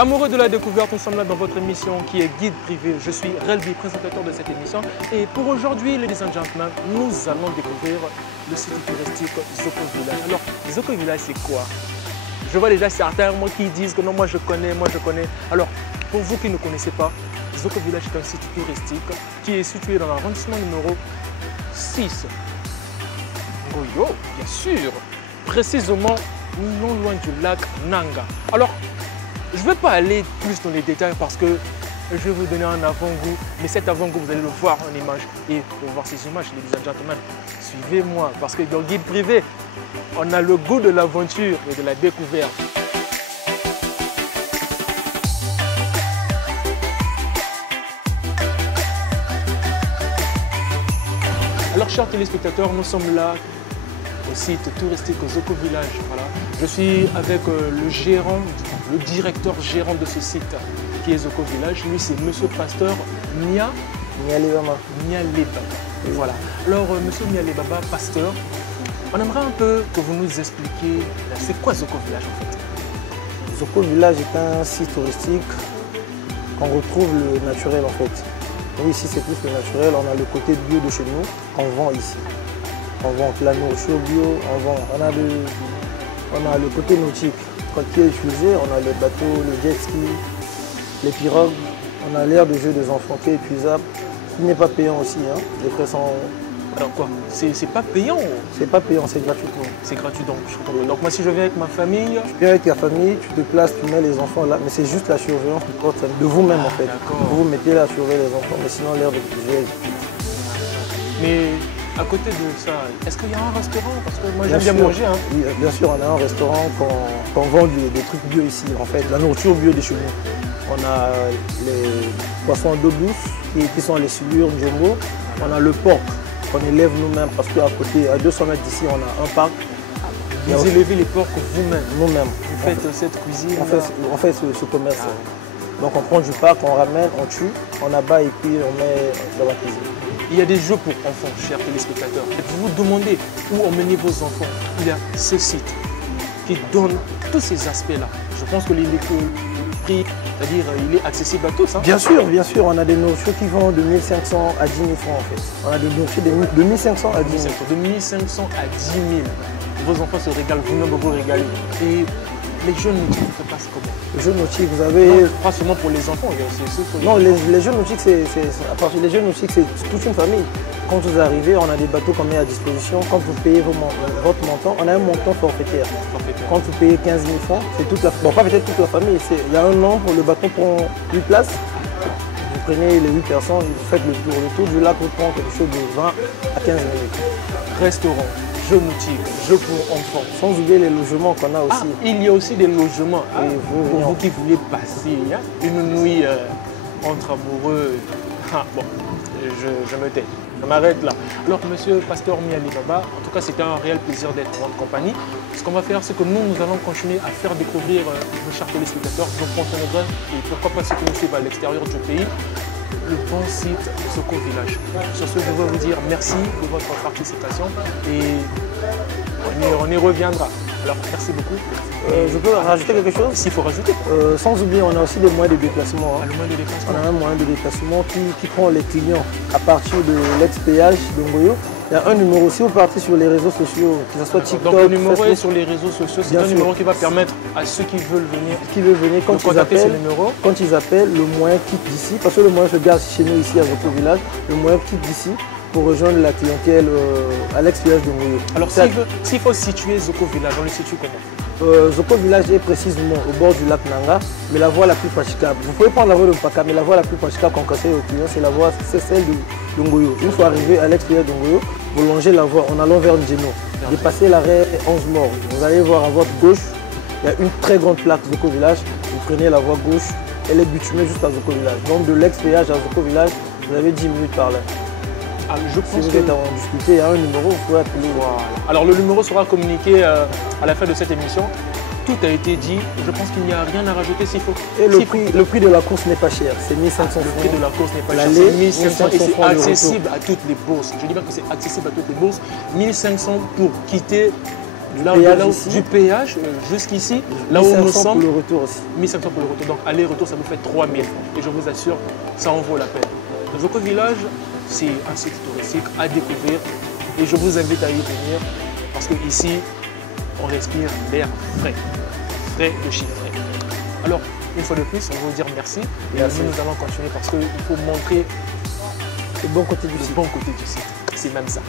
Amoureux de la découverte, nous sommes là dans votre émission qui est Guide Privé. Je suis Relby, présentateur de cette émission. Et pour aujourd'hui, ladies and gentlemen, nous allons découvrir le site touristique Zoko Village. Alors, Zoko Village, c'est quoi? Je vois déjà certains qui disent que non, moi je connais. Alors, pour vous qui ne connaissez pas, Zoko Village est un site touristique qui est situé dans l'arrondissement numéro 6. Ngoyo, bien sûr, précisément non loin du lac Nanga. Alors, je ne vais pas aller plus dans les détails parce que je vais vous donner un avant-goût, mais cet avant-goût, vous allez le voir en image. Et pour voir ces images, ladies and gentlemen, suivez-moi parce que dans le guide privé, on a le goût de l'aventure et de la découverte. Alors, chers téléspectateurs, nous sommes là au site touristique Zoko Village. Voilà. Je suis avec le gérant, le directeur gérant de ce site qui est Zoko Village. Lui, c'est Monsieur Pasteur Mialebaba. Voilà. Alors, Monsieur Mialebaba, Pasteur, on aimerait un peu que vous nous expliquiez, c'est quoi Zoko Village en fait? Zoko Village est un site touristique qu'on retrouve le naturel en fait. Nous ici c'est plus le naturel, on a le côté bio de chez nous, on vend ici. On vend la nourriture bio, on a le côté nautique qui est utilisé, on a les bateaux, le jet ski, les pirogues, on a l'aire de jeu des enfants qui est épuisable, qui n'est pas payant aussi, hein. Les frais sont... Alors quoi? C'est pas payant? C'est pas payant, c'est gratuit. C'est gratuit donc je comprends. Donc moi si je viens avec ma famille... Tu viens avec ta famille, tu te places, tu mets les enfants là, mais c'est juste la surveillance de vous-même en fait. Vous mettez là à surveiller les enfants, mais sinon l'aire de jeu est... Mais à côté de ça, est-ce qu'il y a un restaurant? Parce que moi j'aime bien manger. Hein. Oui, bien sûr, on a un restaurant qu'on vend des trucs bio ici, en fait, la nourriture bio de chez nous. On a les poissons d'eau douce qui sont les silures jumbo. On a le porc qu'on élève nous-mêmes parce qu'à côté, à 200 mètres d'ici, on a un parc. Vous élevez les porcs vous-même? Nous-mêmes. Vous faites cette cuisine? On fait ce commerce. Donc on prend du parc, on ramène, on tue, on abat et puis on met dans la cuisine. Il y a des jeux pour enfants, chers téléspectateurs. Et vous vous demandez où emmener vos enfants. Il y a ce site qui donne tous ces aspects-là. Je pense que le prix, c'est-à-dire il est accessible à tous. Hein. Bien sûr, on a des nourritures qui vont de 1500 à 10 000 francs en fait. On a des nourritures de 1500 à 10 000. De 1500 à 10 000. Vos enfants se régalent, vous-même vous régalez. Et les jeux nautiques, ça se passe comment? Les jeux nautiques, vous avez... Non, pas seulement pour les enfants, il y a aussi ceux pour les... Non, les jeux nautiques, les jeux nautiques, c'est toute une famille. Quand vous arrivez, on a des bateaux qu'on met à disposition. Quand vous payez votre montant, on a un montant forfaitaire. Quand vous payez 15 000 francs, c'est toute la... Bon, pas peut-être toute la famille. Il y a un an, le bateau prend 8 places. Vous prenez les 8 personnes, vous faites le tour du lac, vous prenez quelque chose de 20 à 15 minutes. Restaurant, jeux nautiques, jeux pour enfants. Sans oublier les logements qu'on a aussi. Il y a aussi des logements. Et pour vous qui voulez passer une nuit entre amoureux. Bon, je me tais. Je m'arrête là. Alors, monsieur Pasteur Mialebaba, en tout cas, c'était un réel plaisir d'être en votre compagnie. Ce qu'on va faire, c'est que nous allons continuer à faire découvrir nos chers téléspectateurs, nos partenaires et pourquoi pas ceux qui nous suivent à l'extérieur du pays, le bon site Zoko Village. Sur ce, je veux vous dire merci de votre participation et on y reviendra. Alors, merci beaucoup. Je peux rajouter quelque chose? S'il faut rajouter. Sans oublier, on a aussi des moyens de déplacement. Hein. Le moyen de déplacement. On a un moyen de déplacement qui prend les clients à partir de l'ex-péage de Ngoyo. Il y a un numéro, si vous partez sur les réseaux sociaux, que ce soit TikTok, donc le numéro Facebook, est sur les réseaux sociaux, c'est un numéro qui va permettre à ceux qui veulent venir, quand ils appellent, le moyen quitte d'ici, parce que le moyen se garde chez nous ici à Zoko Village, le moyen quitte d'ici pour rejoindre la clientèle à l'ex-péage de Ngoyo. Alors s'il faut situer Zoko Village, on le situe comment? Zoko Village est précisément au bord du lac Nanga, mais la voie la plus praticable. Vous pouvez prendre la voie de Mpaka, mais la voie la plus praticable qu'on conseille aux clients, c'est celle de Ngoyo. Une fois arrivé à l'extérieur de Ngoyo, vous longez la voie en allant vers Ndjeno. Dépassez l'arrêt 11 morts. Vous allez voir à votre gauche, il y a une très grande plaque Zoko Village. Vous prenez la voie gauche, elle est bitumée jusqu'à Zoko Village. Donc de l'ex-péage à Zoko Village, vous avez 10 minutes par là. Je pense si vous êtes en difficulté, il y a un numéro, vous pouvez appeler. Voilà. Alors le numéro sera communiqué à la fin de cette émission. tout a été dit. Je pense qu'il n'y a rien à rajouter s'il faut. Et le prix de la course n'est pas cher, c'est 1500 francs. Le prix de la course n'est pas cher, c'est 1500 et c'est accessible à toutes les bourses. Je dis bien que c'est accessible à toutes les bourses. 1500 pour quitter du péage jusqu'ici, là où nous sommes. 1500 pour le retour aussi. 1500 pour le retour. Donc aller-retour, ça vous fait 3000 francs. Et je vous assure, ça en vaut la peine. Le Zoko Village, c'est un site touristique à découvrir. Et je vous invite à y venir parce qu'ici, on respire l'air frais. Frais de chez frais. Alors, une fois de plus, on va vous dire merci. Et nous allons continuer parce qu'il faut montrer le bon côté du site. C'est même ça.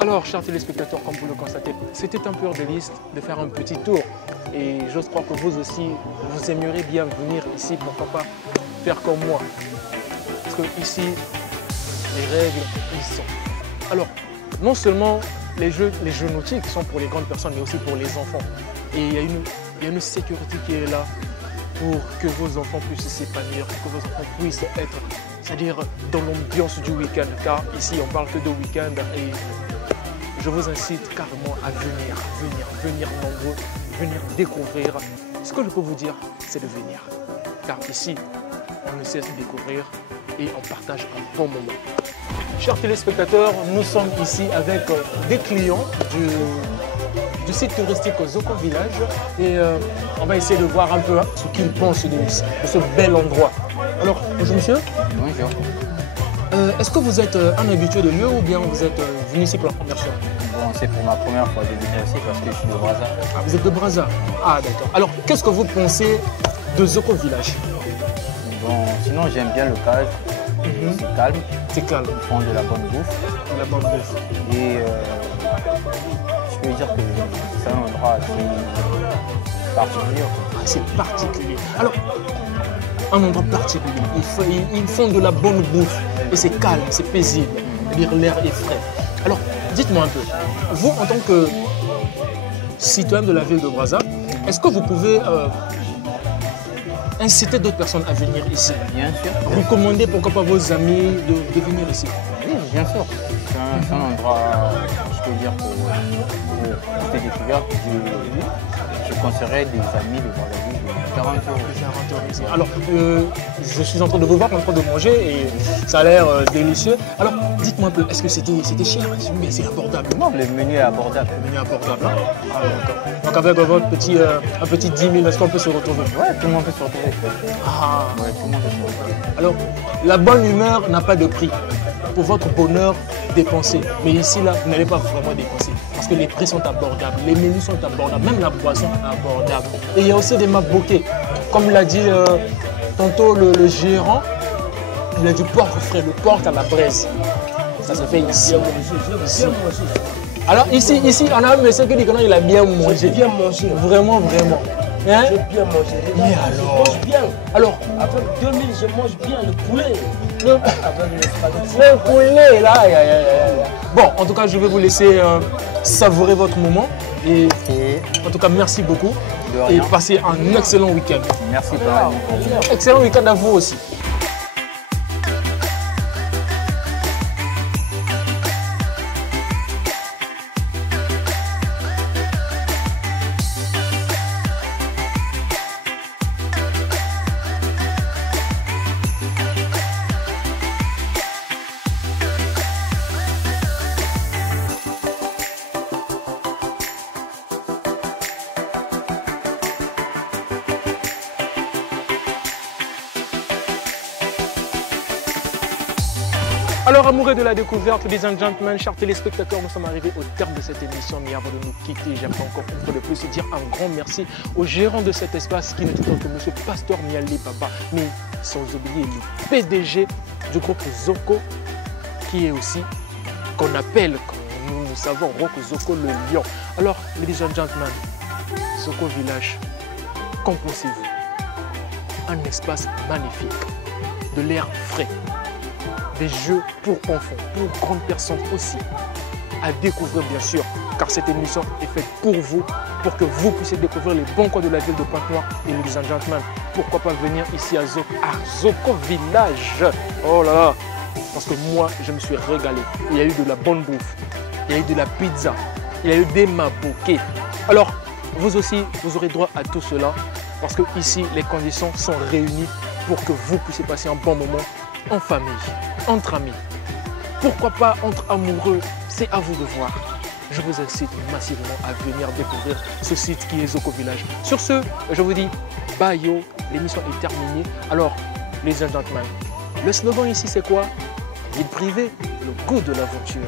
Alors, chers téléspectateurs, comme vous le constatez, c'était un pur délice de faire un petit tour. Et j'ose croire que vous aussi, vous aimeriez bien venir ici, pourquoi pas faire comme moi. Parce que ici, les règles, ils sont. Alors, non seulement les jeux nautiques sont pour les grandes personnes, mais aussi pour les enfants. Et il y a une sécurité qui est là pour que vos enfants puissent s'épanouir, pour que vos enfants puissent être, c'est-à-dire dans l'ambiance du week-end. Car ici, on parle que de week-end et je vous incite carrément à venir nombreux, venir découvrir. Ce que je peux vous dire, c'est de venir. Car ici, on ne cesse de découvrir et on partage un bon moment. Chers téléspectateurs, nous sommes ici avec des clients du site touristique Zoko Village et on va essayer de voir un peu ce qu'ils pensent de ce bel endroit. Alors, bonjour monsieur. Bonjour. Est-ce que vous êtes un habitué de lieu ou bien vous êtes venu ici pour la première fois? Bon, Bon, c'est pour ma première fois de venir ici parce que je suis de Brazza. Ah, vous êtes de Brazza. Ah, d'accord. Alors, qu'est-ce que vous pensez de Zoko Village? Bon, sinon, j'aime bien le cadre. C'est calme. C'est calme. Ils font de la bonne bouffe. De la bonne bouffe. Et je peux dire que c'est un endroit assez particulier. Ah, c'est particulier. Alors, un endroit particulier. Ils font de la bonne bouffe. Et c'est calme, c'est paisible. L'air est frais. Alors, dites-moi un peu, vous, en tant que citoyen de la ville de Brazza, est-ce que vous pouvez inciter d'autres personnes à venir ici? Bien sûr. Recommander, pourquoi pas, vos amis de venir ici? Oui, bien sûr. C'est un endroit, je peux dire que pour tes découvertes, je conseillerais des amis de voir la ville de 40 euros. Ici. Alors, je suis en train de vous voir en train de manger et ça a l'air délicieux. Alors, dites-moi un peu, est-ce que c'était cher? Mais c'est abordable. Non, le menu est abordable. Le menu est abordable, hein? Ah, d'accord. Donc, avec votre petit, un petit 10 000, est-ce qu'on peut se retrouver? Ouais, tout le monde peut se retrouver. Ah. Ouais, tout le monde peut se retrouver. Alors, la bonne humeur n'a pas de prix pour votre bonheur dépensé. Mais ici, là, vous n'allez pas vraiment dépenser parce que les prix sont abordables, les menus sont abordables, même la boisson est abordable. Et il y a aussi des mabokés. Comme l'a dit tantôt le gérant, il a du porc frais, le porc à la braise. Ça se fait ici. Alors ici, on a un monsieur qui dit que non, il a bien mangé. J'ai bien mangé. Vraiment, vraiment. Hein? J'ai bien mangé. Mais alors? Je mange bien. Alors, avec 2000, je mange bien le poulet. Avec les spaghettis. le poulet, là. Bon, en tout cas, je vais vous laisser savourer votre moment. Et en tout cas, merci beaucoup. Et passez un excellent week-end. Merci, pareil. Excellent week-end à vous aussi. Alors, amoureux de la découverte, ladies and gentlemen, chers téléspectateurs, nous sommes arrivés au terme de cette émission. Mais avant de nous quitter, j'aimerais encore une fois de plus dire un grand merci au gérant de cet espace qui n'est autre que M. Pasteur Miali Papa, mais sans oublier le PDG du groupe Zoko, qui est aussi, qu'on appelle, comme nous savons, Rock Zoko le lion. Alors, ladies and gentlemen, Zoko Village, qu'en pensez-vous? Un espace magnifique, de l'air frais, des jeux pour enfants, pour grandes personnes aussi, à découvrir bien sûr, car cette émission est faite pour vous, pour que vous puissiez découvrir les bons coins de la ville de Pointe-Noire. Et ladies and gentlemen, pourquoi pas venir ici à Zoko Village? Oh là là, parce que moi, je me suis régalé. Il y a eu de la bonne bouffe, il y a eu de la pizza, il y a eu des mabokés. Alors, vous aussi, vous aurez droit à tout cela, parce que ici, les conditions sont réunies pour que vous puissiez passer un bon moment en famille, entre amis. Pourquoi pas entre amoureux? C'est à vous de voir. Je vous incite massivement à venir découvrir ce site qui est Zoko Village. Sur ce, je vous dis bye yo, l'émission est terminée. Alors, les gentlemen, le slogan ici c'est quoi? Guide privé, le goût de l'aventure.